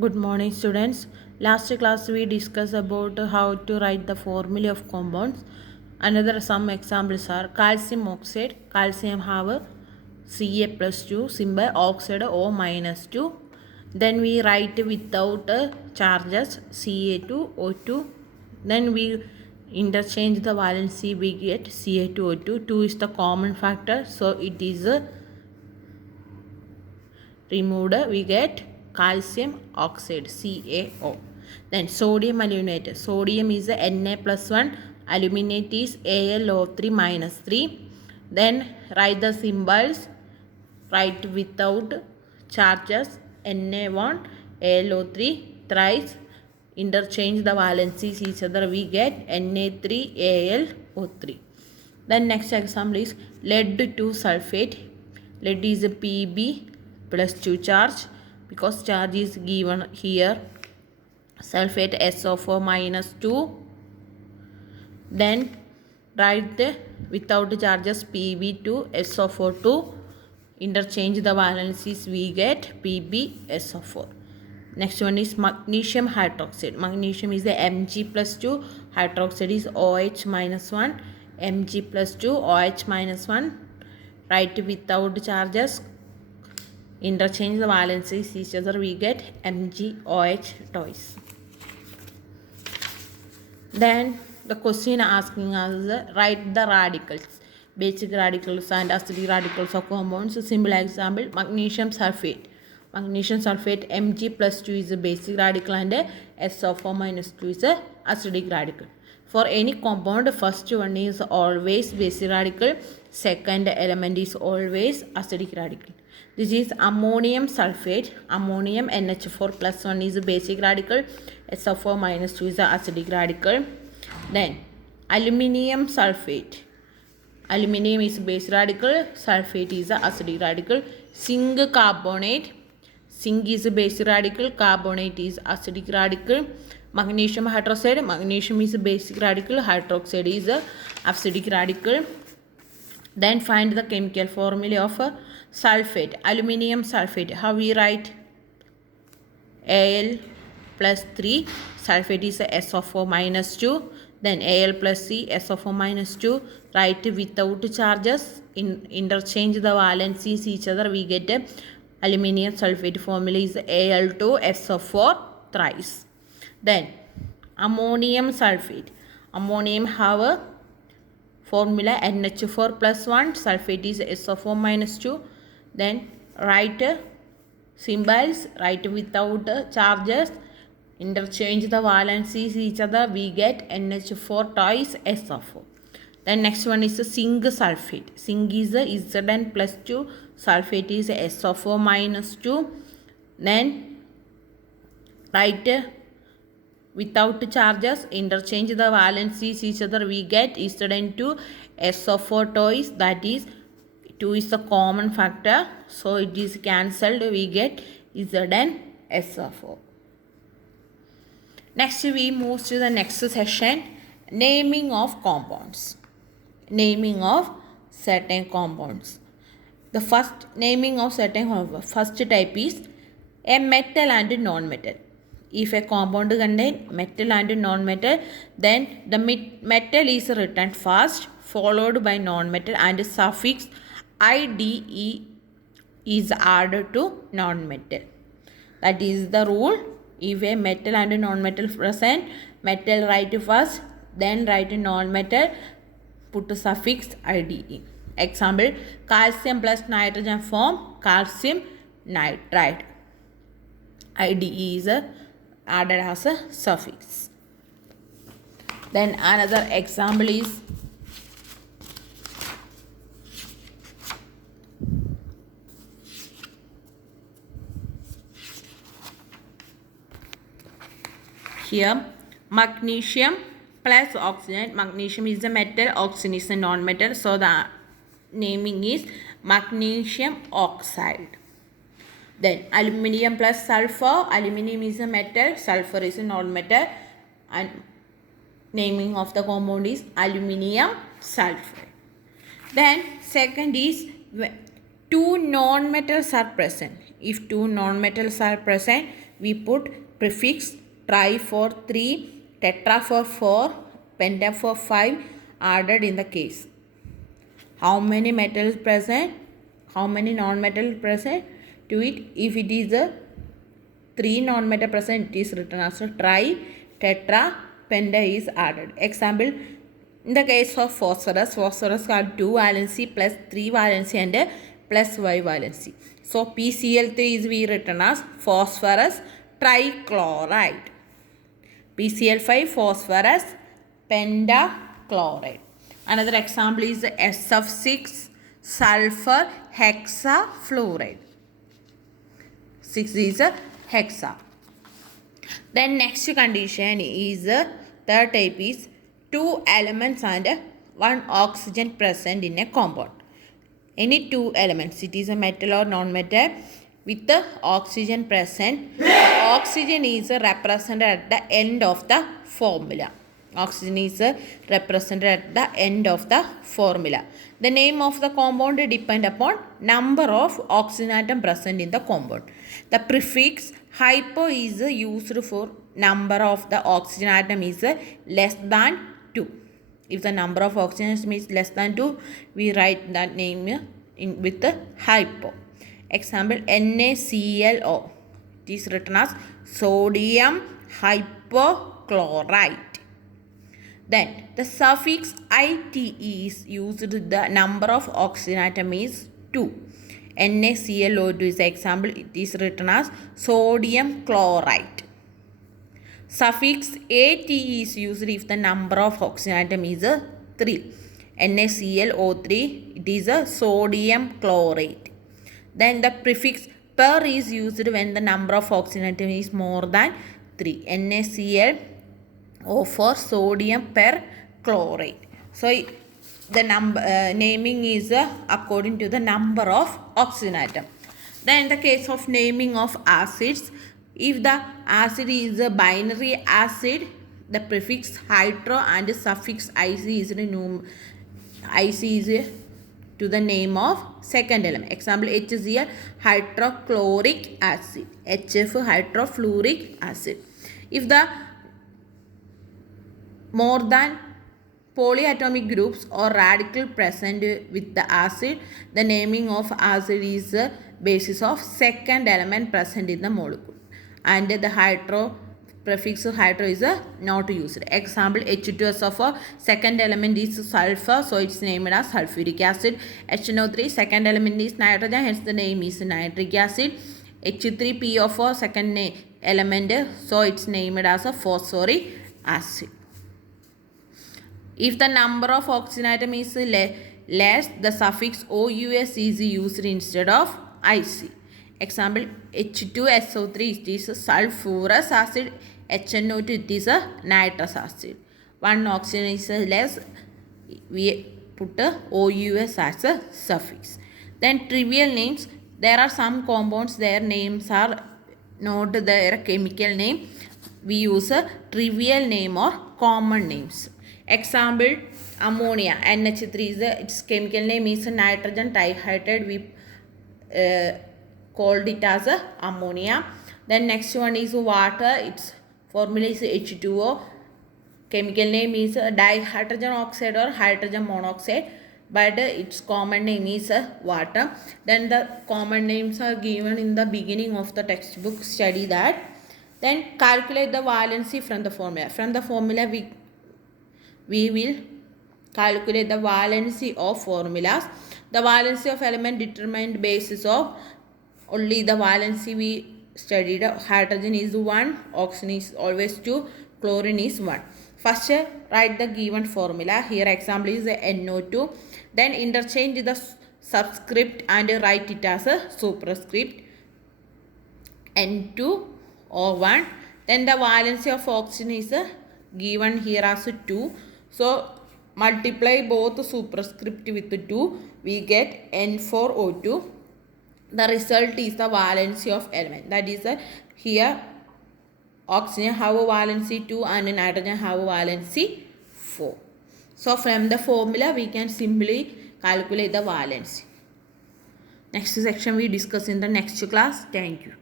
Good morning, students. Last class we discussed about how to write the formula of compounds. Another some examples are calcium oxide. Calcium have a Ca plus 2 symbol, oxide O minus 2. Then we write without charges Ca2O2. Then we interchange the valency, we get Ca2O2. 2 is the common factor, so it is removed, we get calcium oxide CaO. Then sodium aluminate. Sodium is Na plus 1, aluminate is AlO3 minus 3. Then write the symbols, write without charges Na1 AlO3 thrice, interchange the valencies each other, we get Na3 AlO3. Then next example is lead 2 sulfate. Lead is a Pb plus 2 charge because charge is given here. Sulfate SO4 minus 2. Then write the without charges Pb2 SO4 2. Interchange the valencies, we get PbSO4. Next one is magnesium hydroxide. Magnesium is the Mg plus 2. Hydroxide is OH minus 1. Mg plus 2 OH minus 1. Write without charges, interchange the valencies each other, we get MgOH twice. Then the question asking us write the radicals, basic radicals and acidic radicals of compounds. Simple example, magnesium sulfate. Magnesium sulfate Mg plus 2 is a basic radical and SO4 minus 2 is a acidic radical. For any compound, first one is always basic radical, second element is always acidic radical. This is ammonium sulfate. Ammonium NH4 plus 1 is a basic radical, SO4 minus 2 is a acidic radical. Then aluminium sulfate. Aluminium is base radical, sulfate is a acidic radical. Zinc carbonate. Zinc is a base radical, carbonate is acidic radical. Magnesium hydroxide. Magnesium is a basic radical, hydroxide is a acidic radical. Then find the chemical formula of sulfate. Aluminium sulfate. How we write? Al plus 3. Sulfate is a SO4 minus 2. Then Al plus C, SO4 minus 2. Write without charges. Interchange the valencies each other. We get aluminium sulfate formula is Al2SO4 thrice. Then ammonium sulfate. Ammonium have a formula NH4 plus 1. Sulfate is SO4 minus 2. Then write symbols, write without charges, interchange the valencies each other, we get NH4 twice SO4. Then next one is zinc sulfate. Zinc is Zn plus 2, sulfate is SO4 minus 2. Then write without charges, interchange the valencies each other, we get Zn2 SO4 twice, that is 2 is the common factor, so it is cancelled, we get Zn SO4. Next we move to the next session, naming of compounds. Naming of certain compounds. The first naming of certain compounds, first type is a metal and non-metal. If a compound contains metal and non-metal, then the metal is written first, followed by non-metal, and suffix IDE is added to non-metal. That is the rule. If a metal and non-metal present, metal write first, then write non-metal, put a suffix IDE. Example, calcium plus nitrogen form calcium nitride. IDE is added as a suffix. Then another example is here magnesium plus oxygen. Magnesium is a metal, oxygen is a non-metal, so the naming is magnesium oxide. Then aluminium plus sulfur. Aluminium is a metal, sulfur is a non-metal, and naming of the compound is aluminium sulfide. Then second is two non-metals are present. If two non-metals are present, we put prefix tri for 3, tetra for 4, penta for 5 added in the case. How many metals present? How many non-metal present to it? If it is a 3 non-metal present, it is written as a tri, tetra, penta is added. Example, in the case of phosphorus, phosphorus have 2 valency plus 3 valency and plus Y valency. So PCl3 is we written as phosphorus trichloride. PCl5 phosphorus pentachloride. Another example is SF6 sulfur hexafluoride. 6 is a hexa. Then next condition is third type is 2 elements and 1 oxygen present in a compound. Any 2 elements, it is a metal or non-metal, with the oxygen present. Oxygen is represented at the end of the formula. Oxygen is represented at the end of the formula. The name of the compound depends upon number of oxygen atom present in the compound. The prefix hypo is used for number of the oxygen atom is less than 2. If the number of oxygen atom is less than 2, we write that name with the hypo. Example, NaClO. It is written as sodium hypochlorite. Then the suffix ite is used. The number of oxygen atom is 2. NaClO2 is the example. It is written as sodium chloride. Suffix ate is used if the number of oxygen atom is 3. NaClO3, it is a sodium chlorate. Then the prefix per is used when the number of oxygen atom is more than 3. NaClO for sodium perchlorate. So the naming is according to the number of oxygen atom. Then in the case of naming of acids, if the acid is a binary acid, the prefix hydro and the suffix ic is to the name of second element. Example, HCl hydrochloric acid, HF hydrofluoric acid. If the more than polyatomic groups or radical present with the acid, the naming of acid is the basis of second element present in the molecule, and the hydro prefix hydro is not used. Example, H2SO4 second element is sulfur, so it's named as sulfuric acid. HNO3 second element is nitrogen, hence the name is nitric acid. H3PO4 second element, so it's named as a phosphoric acid. If the number of oxygen atom is less, the suffix OUS is used instead of IC. Example, H2SO3 it is a sulfurous acid, HNO2 it is a nitrous acid. One oxygen is less, we put a OUS as a suffix. Then trivial names, there are some compounds, their names are not their chemical name. We use a trivial name or common names. Example, ammonia, NH3 is its chemical name is nitrogen trihydride. We called it as ammonia. Then next one is water. Its formula is H2O. Chemical name is dihydrogen oxide or hydrogen monoxide, but its common name is water. Then the common names are given in the beginning of the textbook. Study that. Then calculate the valency from the formula. From the formula we will calculate the valency of formulas. The valency of element determined basis of only the valency we studied. Hydrogen is 1, oxygen is always 2, chlorine is 1. First write the given formula. Here example is NO2. Then interchange the subscript and write it as a superscript N2O1. Then the valency of oxygen is given here as 2. So multiply both superscript with 2, we get N4O2. The result is the valency of element. That is here oxygen have a valency 2 and nitrogen have a valency 4. So from the formula we can simply calculate the valency. Next section we discuss in the next class. Thank you.